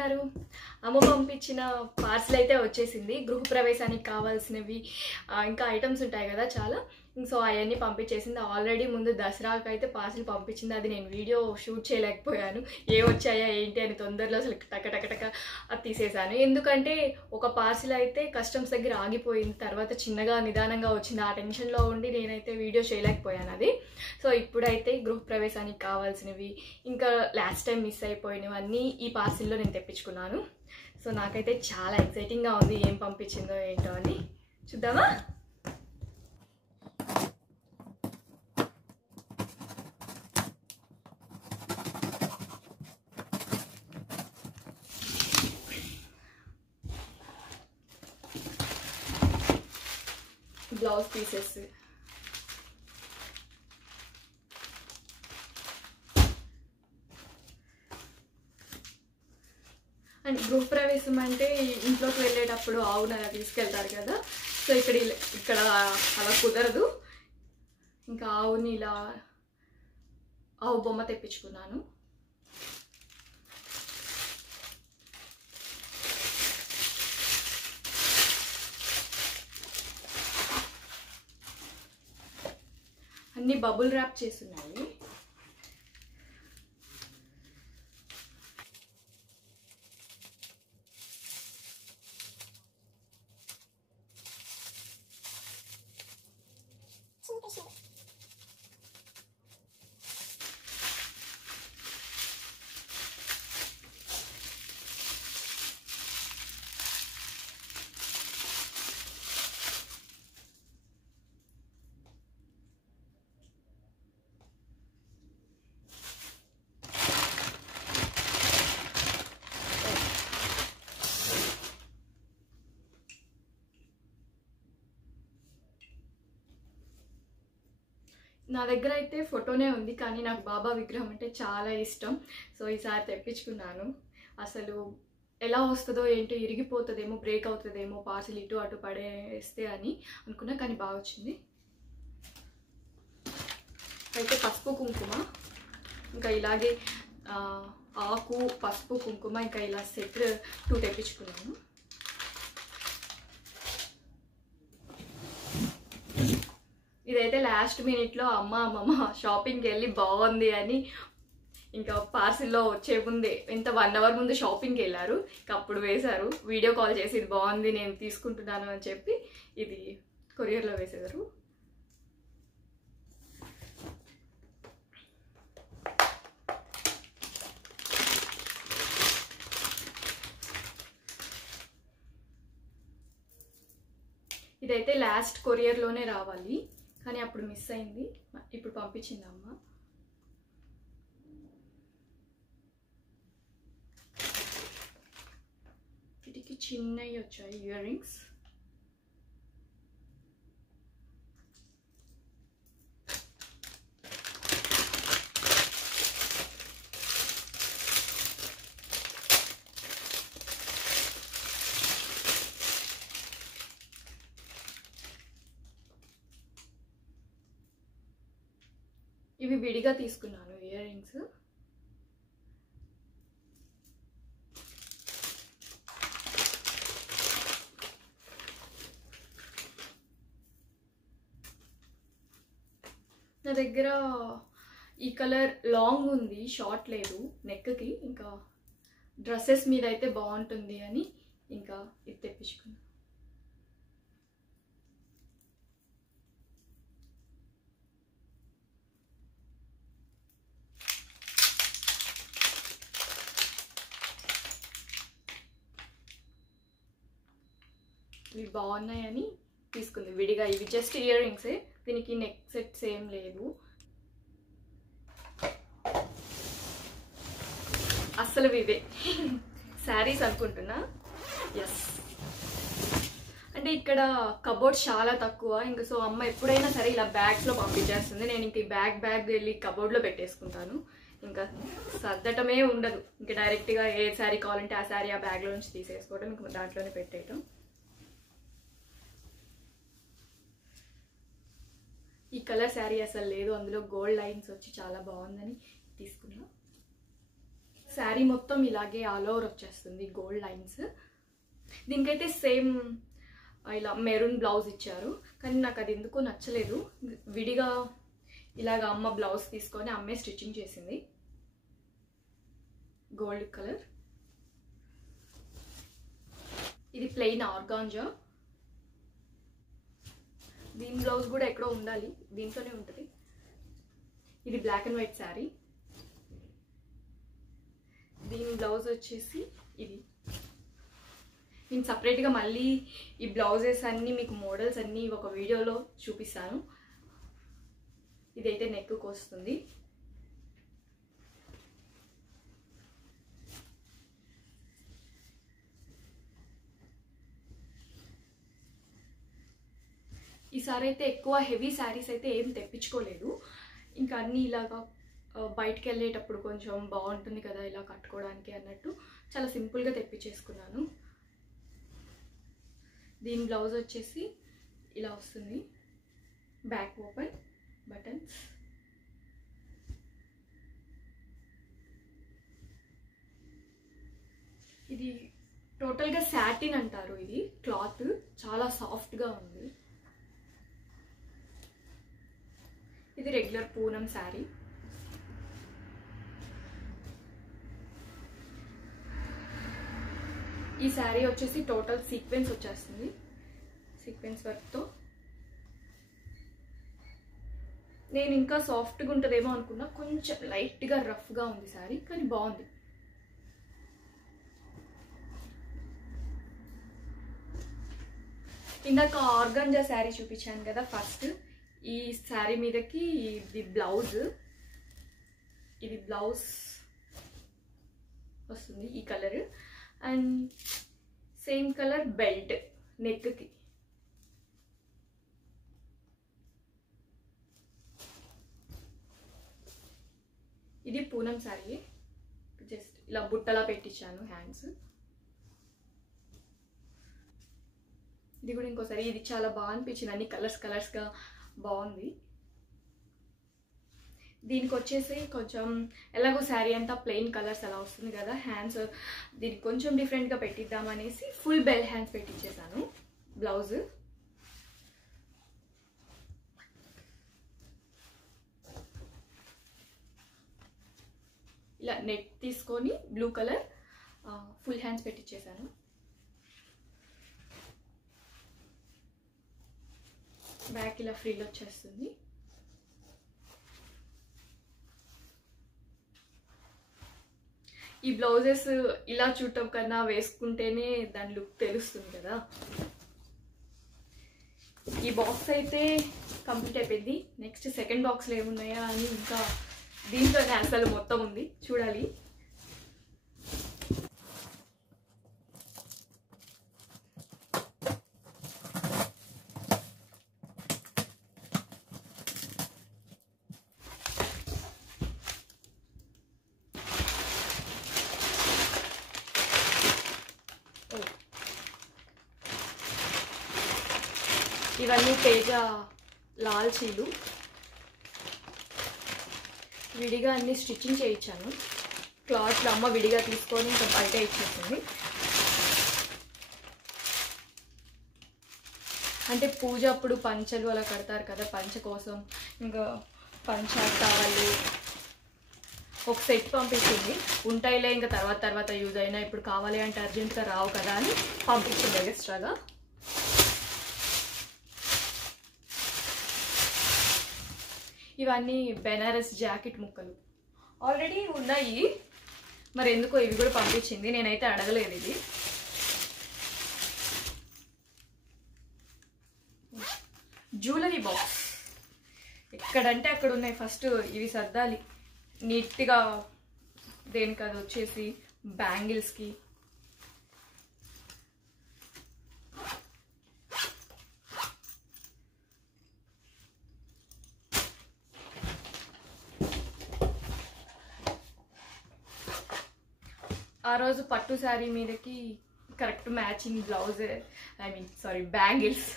ఉన్నారు? అమ్మ పంపించిన పార్సల్ అయితే వచ్చేసింది. గృహప్రవేశానికి కావాల్సినవి ఇంకా ఐటమ్స్ ఉంటాయి కదా చాలా. సో అవన్నీ పంపించేసింది. ఆల్రెడీ ముందు దసరాకి అయితే పార్సల్ పంపించింది. అది నేను వీడియో షూట్ చేయలేకపోయాను. ఏమొచ్చాయా ఏంటి అని తొందరలో అసలు టక అది తీసేసాను. ఎందుకంటే ఒక పార్సల్ అయితే కస్టమ్స్ దగ్గర ఆగిపోయింది. తర్వాత చిన్నగా నిదానంగా వచ్చింది. ఆ టెన్షన్లో ఉండి నేనైతే వీడియో చేయలేకపోయాను అది. సో ఇప్పుడైతే గృహప్రవేశానికి కావాల్సినవి ఇంకా లాస్ట్ టైం మిస్ అయిపోయినవన్నీ ఈ పార్సిల్లో నేను తెప్పించుకున్నాను. సో నాకైతే చాలా ఎక్సైటింగ్గా ఉంది ఏం పంపించిందో ఏంటో అని. చూద్దామా? బ్లౌజ్ పీసెస్, అండ్ గృహప్రవేశం అంటే ఇంట్లోకి వెళ్ళేటప్పుడు ఆవును అలా తీసుకెళ్తారు కదా. సో ఇక్కడ అలా కుదరదు. ఇంకా ఆవుని ఇలా ఆవు బొమ్మ తెప్పించుకున్నాను. అన్ని బబుల్ ర్యాప్ చేస్తున్నాయి. నా దగ్గర అయితే ఫోటోనే ఉంది, కానీ నాకు బాబా విగ్రహం అంటే చాలా ఇష్టం. సో ఈసారి తెప్పించుకున్నాను. అసలు ఎలా వస్తుందో ఏంటో, ఇరిగిపోతుందేమో, బ్రేక్ అవుతుందేమో పార్సిల్ ఇటు అటు పడేస్తే అని అనుకున్నా, కానీ బాగా వచ్చింది. అయితే పసుపు కుంకుమ, ఇంకా ఇలాగే ఆకు పసుపు కుంకుమ, ఇంకా ఇలా సెట్ 2 తెప్పించుకున్నాను. ఇదైతే లాస్ట్ మినిట్లో అమ్మమ్మ షాపింగ్కి వెళ్ళి బాగుంది అని ఇంకా పార్సిల్లో వచ్చే ముందే ఇంత 1 అవర్ ముందు షాపింగ్కి వెళ్ళారు. ఇంకా అప్పుడు వేశారు, వీడియో కాల్ చేసి ఇది బాగుంది నేను తీసుకుంటున్నాను అని చెప్పి ఇది కొరియర్లో వేసేశారు. ఇదైతే లాస్ట్ కొరియర్లోనే రావాలి, కానీ అప్పుడు మిస్ అయింది. ఇప్పుడు పంపించింది అమ్మ. వీటికి చిన్నవి వచ్చాయి ఇయర్ రింగ్స్. ఇవి విడిగా తీసుకున్నాను ఇయర్ రింగ్స్. నా దగ్గర ఈ కలర్ లాంగ్ ఉంది, షార్ట్ లేదు నెక్కి. ఇంకా డ్రెస్సెస్ మీద అయితే బాగుంటుంది అని ఇంకా ఇది తెప్పించుకున్నాను. ఇవి బాగున్నాయని తీసుకుంది విడిగా. ఇవి జస్ట్ ఇయర్ రింగ్సే, దీనికి నెక్ సెట్స్ ఏం లేదు. అస్సలు ఇవే శారీస్ అనుకుంటున్నా. ఎస్, అంటే ఇక్కడ కబోర్డ్స్ చాలా తక్కువ. ఇంకా సో అమ్మ ఎప్పుడైనా సరే ఇలా బ్యాగ్స్లో పంపించేస్తుంది. నేను ఇంక ఈ బ్యాగ్ వెళ్ళి కబోర్డ్లో పెట్టేసుకుంటాను. ఇంకా సర్దటమే ఉండదు. ఇంకా డైరెక్ట్గా ఏ శారీ కావాలంటే ఆ శారీ ఆ బ్యాగ్లో నుంచి తీసేసుకోవడం, ఇంకా దాంట్లోనే పెట్టేయటం. ఈ కలర్ శారీ అసలు లేదు, అందులో గోల్డ్ లైన్స్ వచ్చి చాలా బాగుందని తీసుకున్నా. శారీ మొత్తం ఇలాగే ఆల్ ఓవర్ వచ్చేస్తుంది గోల్డ్ లైన్స్. దీనికైతే సేమ్ ఇలా మెరూన్ బ్లౌజ్ ఇచ్చారు, కానీ నాకు అది ఎందుకో నచ్చలేదు. విడిగా ఇలాగ అమ్మ బ్లౌజ్ తీసుకొని అమ్మే స్టిచ్చింగ్ చేసింది, గోల్డ్ కలర్. ఇది ప్లెయిన్ ఆర్గాంజా. దీని బ్లౌజ్ కూడా ఎక్కడో ఉండాలి, దీంట్లోనే ఉంటుంది. ఇది బ్లాక్ అండ్ వైట్ శారీ. దీని బ్లౌజ్ వచ్చేసి ఇది. నేను సపరేట్గా మళ్ళీ ఈ బ్లౌజెస్ అన్నీ మీకు మోడల్స్ అన్నీ ఒక వీడియోలో చూపిస్తాను. ఇదైతే నెక్కు వస్తుంది. ఈసారి అయితే ఎక్కువ హెవీ శారీస్ అయితే ఏం తెప్పించుకోలేదు. ఇంకా అన్నీ ఇలాగా బయటికి వెళ్ళేటప్పుడు కొంచెం బాగుంటుంది కదా ఇలా కట్టుకోవడానికి అన్నట్టు చాలా సింపుల్గా తెప్పించేసుకున్నాను. దీని బ్లౌజ్ వచ్చేసి ఇలా వస్తుంది, బ్యాక్ ఓపెన్, బటన్స్. ఇది టోటల్గా సాటిన్ అంటారు. ఇది క్లాత్ చాలా సాఫ్ట్గా ఉంది. ఇది రెగ్యులర్ పూనం శారీ. ఈ శారీ వచ్చేసి టోటల్ సీక్వెన్స్ వచ్చేస్తుంది, సీక్వెన్స్ వర్క్తో. నేను ఇంకా సాఫ్ట్గా ఉంటుందేమో అనుకున్నా, కొంచెం లైట్గా రఫ్గా ఉంది శారీ, కానీ బాగుంది. ఇందాక ఆర్గాంజా శారీ చూపించాను కదా ఫస్ట్, ఈ శారీ మీదకి ఇది బ్లౌజ్. ఇది బ్లౌజ్ వస్తుంది ఈ colour, and same colour belt నెక్కి. ఇది పూనం శారీ, జస్ట్ ఇలా బుట్టలా పెట్టించాను హ్యాండ్స్. ఇది కూడా ఇంకోసారి, ఇది చాలా బాగా అనిపించింది, అన్ని కలర్స్గా బాగుంది. దీనికి వచ్చేసి కొంచెం ఎలాగో శారీ అంతా ప్లెయిన్ కలర్స్ అలా వస్తుంది కదా, హ్యాండ్స్ దీనికి కొంచెం డిఫరెంట్గా పెట్టిద్దామనేసి ఫుల్ బెల్ హ్యాండ్స్ పెట్టించేసాను బ్లౌజ్. ఇలా నెట్ తీసుకొని బ్లూ కలర్ ఫుల్ హ్యాండ్స్ పెట్టించేసాను. బ్యాక్ ఇలా ఫ్రీలో వచ్చేస్తుంది. ఈ బ్లౌజెస్ ఇలా చూడటం కన్నా వేసుకుంటేనే దాని లుక్ తెలుస్తుంది కదా. ఈ బాక్స్ అయితే కంప్లీట్ అయిపోయింది. నెక్స్ట్ సెకండ్ బాక్స్లో ఏమున్నాయా అని ఇంకా దీంట్లోనే అసలు మొత్తం ఉంది, చూడాలి. ఇవన్నీ తేజ లాల్చీలు, విడిగా అన్ని స్టిచ్చింగ్ చేయించాను. క్లాత్లు అమ్మ విడిగా తీసుకొని ఇంకా బయట ఇచ్చేసింది. అంటే పూజ అప్పుడు పంచలు అలా కడతారు కదా, పంచ కోసం ఇంకా పంచ కావాలి ఒక సెట్ పంపించింది. ఉంటాయిలే ఇంకా తర్వాత యూజ్ అయినా, ఇప్పుడు కావాలి అంటే అర్జెంట్గా రావు కదా అని పంపించింది ఎక్స్ట్రాగా. ఇవన్నీ బెనారస్ జాకెట్ ముక్కలు ఆల్రెడీ ఉన్నాయి, మరి ఎందుకో ఇవి కూడా పంపించింది, నేనైతే అడగలేదు. ఇది జ్యువెలరీ బాక్స్ ఎక్కడంటే అక్కడ ఉన్నాయి. ఫస్ట్ ఇవి సర్దాలి నీట్గా. దేనికి అది వచ్చేసి బ్యాంగిల్స్కి. ఆ రోజు పట్టు శారీ మీదకి correct matching blouse, bangles,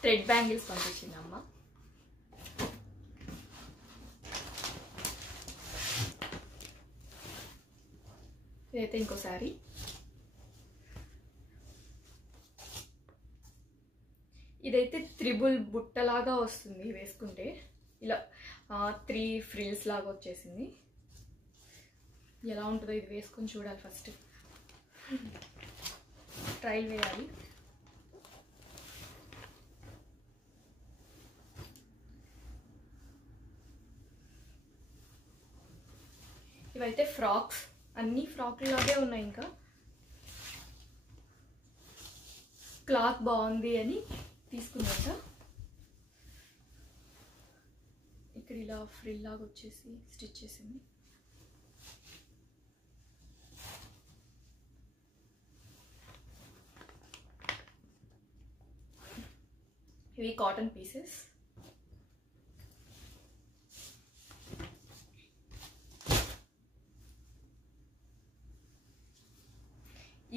thread bangles పంపించింది అమ్మ. ఇదైతే ఇంకో శారీ. ఇదైతే త్రిబుల్ బుట్టలాగా వస్తుంది వేసుకుంటే, ఇలా 3 ఫ్రిల్స్ లాగా వచ్చేసింది. ఎలా ఉంటుందో ఇది వేసుకొని చూడాలి, ఫస్ట్ ట్రైల్ వేయాలి. ఇవైతే ఫ్రాక్స్, అన్ని ఫ్రాక్ లాగే ఉన్నాయి. ఇంకా క్లాత్ బాగుంది అని తీసుకున్నాక ఇక్కడ ఇలా ఫ్రిల్ లాగా వచ్చేసి స్టిచ్ చేసింది. ఇవి కాటన్ పీసెస్.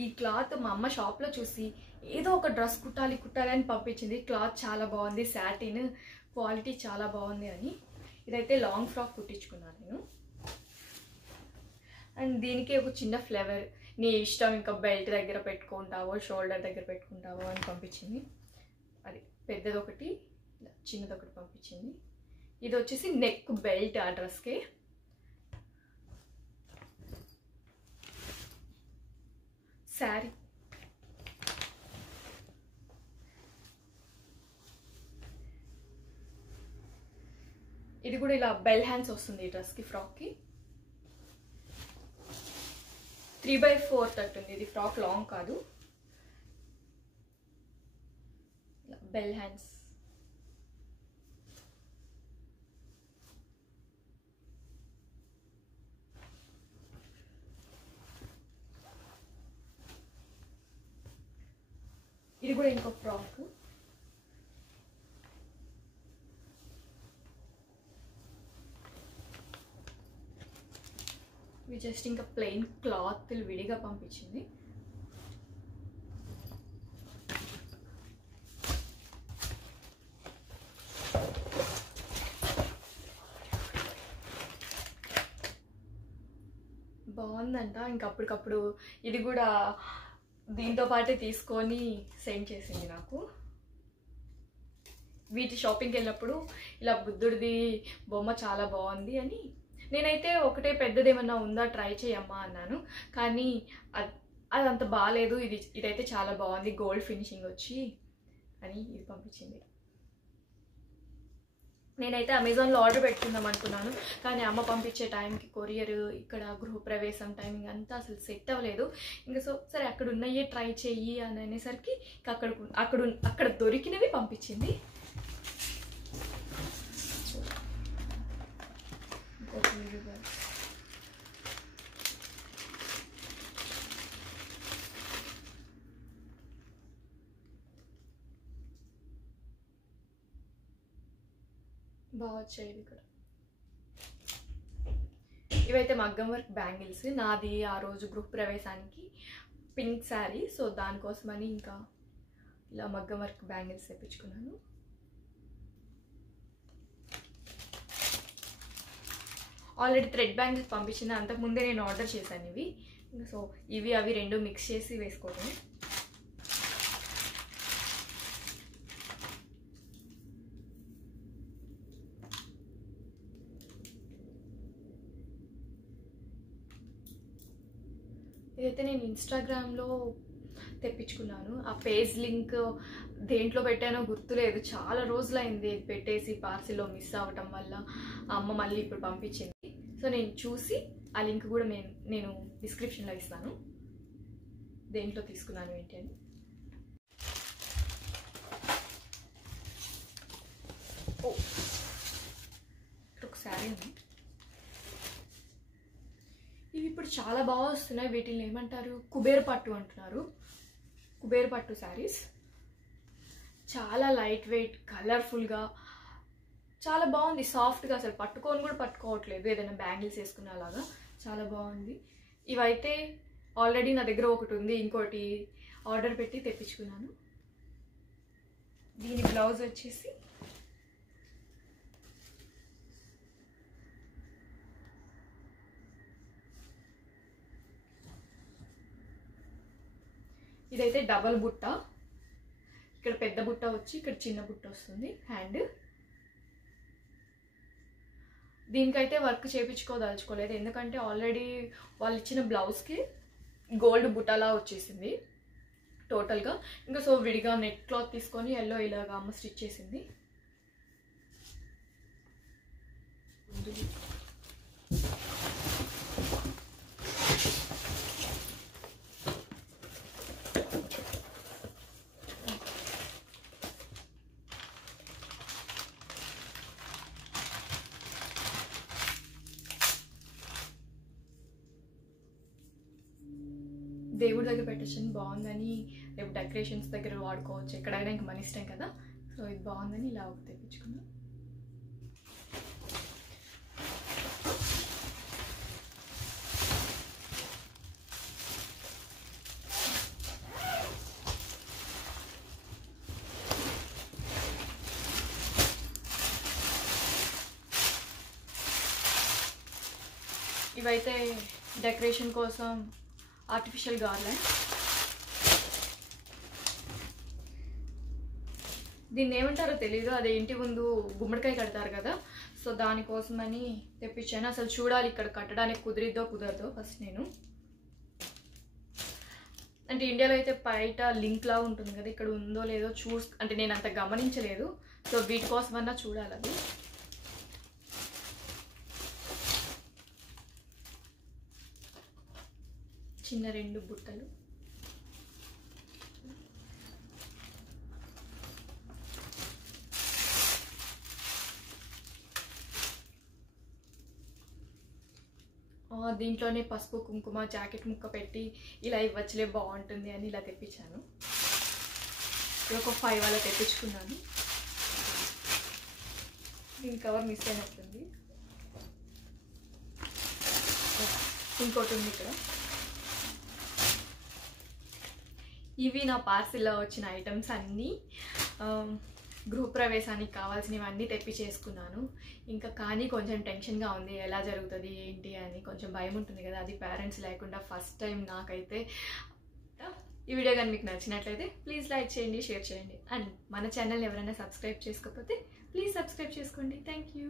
ఈ క్లాత్ మా అమ్మ షాప్లో చూసి ఏదో ఒక డ్రెస్ కుట్టాలి అని పంపించింది. క్లాత్ చాలా బాగుంది, సాటిన్ క్వాలిటీ చాలా బాగుంది అని. ఇదైతే లాంగ్ ఫ్రాక్ కుట్టించుకున్నాను నేను. అండ్ దీనికి ఒక చిన్న ఫ్లేవర్, నీ ఇష్టం, ఇంకా బెల్ట్ దగ్గర పెట్టుకుంటావో షోల్డర్ దగ్గర పెట్టుకుంటావో అని పంపించింది. అది పెద్దది ఒకటి, చిన్నది ఒకటి పంపించింది. ఇది వచ్చేసి నెక్ బెల్ట్ ఆ డ్రెస్కే. శారీ ఇది కూడా ఇలా బెల్ హ్యాండ్స్ వస్తుంది ఈ డ్రెస్కి, ఫ్రాక్కి. 3/4 తట్టుంది. ఇది ఫ్రాక్ లాంగ్ కాదు, బెల్ హ్యాండ్స్. ఇది కూడా ఇంకో ఫ్రాక్. ఇవి జస్ట్ ఇంకా ప్లెయిన్ క్లాత్ విడిగా పంపించింది. బాగుందంట. ఇంకా అప్పటికప్పుడు ఇది కూడా దీంతో పాటే తీసుకొని సెండ్ చేసింది నాకు. వీటి షాపింగ్కి వెళ్ళినప్పుడు ఇలా బుద్ధుడిది బొమ్మ చాలా బాగుంది అని, నేనైతే ఒకటే పెద్దది ఏమన్నా ఉందా ట్రై చేయమ్మా అన్నాను. కానీ అది అంత బాగాలేదు, ఇదైతే చాలా బాగుంది, గోల్డ్ ఫినిషింగ్ వచ్చి అని ఇది పంపించింది. నేనైతే అమెజాన్లో ఆర్డర్ పెట్టుకుందాం అనుకున్నాను, కానీ అమ్మ పంపించే టైంకి కొరియర్, ఇక్కడ గృహప్రవేశం టైమింగ్ అంతా అసలు సెట్ అవ్వలేదు. ఇంకా సరే అక్కడ ఉన్నాయే ట్రై చెయ్యి అని అనేసరికి అక్కడ దొరికినవి పంపించింది. బాగా వచ్చాయి ఇవి కూడా. ఇవైతే మగ్గం వర్క్ బ్యాంగిల్స్. నాది ఆ రోజు గృహప్రవేశానికి పింక్ శారీ, సో దానికోసమని ఇంకా ఇలా మగ్గం వర్క్ బ్యాంగిల్స్ తెప్పించుకున్నాను. ఆల్రెడీ థ్రెడ్ బ్యాంగిల్స్ పంపించింది, అంతకుముందే నేను ఆర్డర్ చేశాను ఇవి. సో ఇవి అవి రెండు మిక్స్ చేసి వేసుకోవడం. ఇదైతే నేను ఇన్స్టాగ్రామ్లో తెప్పించుకున్నాను. ఆ పేజ్ లింక్ దేంట్లో పెట్టానో గుర్తులేదు, చాలా రోజులైంది పెట్టేసి పార్సిల్లో మిస్ అవ్వటం వల్ల. అమ్మ మళ్ళీ ఇప్పుడు పంపించింది. సో నేను చూసి ఆ లింక్ కూడా నేను డిస్క్రిప్షన్లో ఇస్తాను, దేంట్లో తీసుకున్నాను ఏంటి అని. ఇక్కడ ఒక శారీ ఉంది. ఇవి ఇప్పుడు చాలా బాగా వస్తున్నాయి. వీటిని ఏమంటారు, కుబేర పట్టు అంటున్నారు. కుబేర పట్టు శారీస్ చాలా లైట్ వెయిట్, కలర్ఫుల్గా చాలా బాగుంది, సాఫ్ట్గా, అసలు పట్టుకొని కూడా పట్టుకోవట్లేదు, ఏదైనా బ్యాంగిల్స్ వేసుకునే అలాగా చాలా బాగుంది. ఇవైతే ఆల్రెడీ నా దగ్గర ఒకటి ఉంది, ఇంకోటి ఆర్డర్ పెట్టి తెప్పించుకున్నాను. దీని బ్లౌజ్ వచ్చేసి ఇదైతే డబల్ బుట్ట, ఇక్కడ పెద్ద బుట్ట వచ్చి ఇక్కడ చిన్న బుట్ట వస్తుంది హ్యాండ్. దీనికైతే వర్క్ చేయించుకోదలుచుకోలేదు, ఎందుకంటే ఆల్రెడీ వాళ్ళు ఇచ్చిన బ్లౌజ్కి గోల్డ్ బుట్టలా వచ్చేసింది టోటల్గా. ఇంకా సో విడిగా నెట్ క్లాత్ తీసుకొని ఎల్లో ఇలాగా అమ్మ స్టిచ్ చేసింది. దేవుడి దగ్గర పెట్టచ్చని బాగుందని, రేపు డెకరేషన్స్ దగ్గర వాడుకోవచ్చు, ఎక్కడైనా ఇంకా మన ఇష్టం కదా. సో ఇది బాగుందని ఇలా ఒకటి తెప్పించుకున్నాం. ఇవైతే డెకరేషన్ కోసం ఆర్టిఫిషియల్ గార్లాండ్. దీన్ని ఏమంటారో తెలీదు, అదే ఇంటి ముందు గుమ్మడికాయ కడతారు కదా, సో దానికోసమని తెప్పించాను. అసలు చూడాలి ఇక్కడ కట్టడానికి కుదిరిద్దో కుదరదో ఫస్ట్ నేను. అంటే ఇండియాలో అయితే బయట లింక్ లా ఉంటుంది కదా, ఇక్కడ ఉందో లేదో అంటే నేను అంత గమనించలేదు. సో వీటి కోసమన్నా చూడాలి అది. చిన్న 2 బుట్టలు. దీంట్లోనే పసుపు కుంకుమ జాకెట్ ముక్క పెట్టి ఇలా ఇవ్వచ్చులే బాగుంటుంది అని ఇలా తెప్పించాను. ఒక 5 అలా తెప్పించుకున్నాను. దీని కవర్ మిస్ అయినట్టుంది. ఇంకోటి ఉంది ఇక్కడ. ఇవి నా పార్సిల్లో వచ్చిన ఐటమ్స్ అన్నీ. గృహప్రవేశానికి కావాల్సినవన్నీ తెప్పి చేసుకున్నాను. ఇంకా కానీ కొంచెం టెన్షన్గా ఉంది, ఎలా జరుగుతుంది ఏంటి అని కొంచెం భయం ఉంటుంది కదా, అది పేరెంట్స్ లేకుండా ఫస్ట్ టైం నాకైతే. ఈ వీడియో కానీ మీకు నచ్చినట్లయితే ప్లీజ్ లైక్ చేయండి, షేర్ చేయండి. అండ్ మన ఛానల్ ఎవరైనా సబ్స్క్రైబ్ చేసుకోకపోతే ప్లీజ్ సబ్స్క్రైబ్ చేసుకోండి. Thank you.